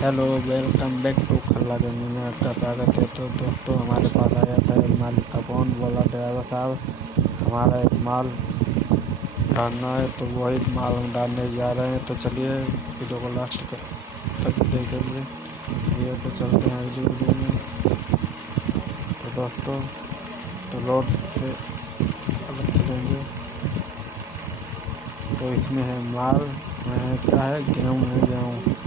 Hello, welcome back to खल्ला gaming में आपका स्वागत है। तो दोस्तों, हमारे पास आया था एक मालिक का फ़ोन। बोला ड्राइवर साहब, हमारा एक माल डालना है, तो वही माल हम डालने जा रहे हैं। तो चलिए वीडियो को लास्ट तक देखेंगे। ये तो चलते हैं अगली वीडियो में। तो दोस्तों, तो रोड से अलग चलेंगे। तो इसमें है माल, इसमें है क्या है, गेहूँ है, गेहूँ।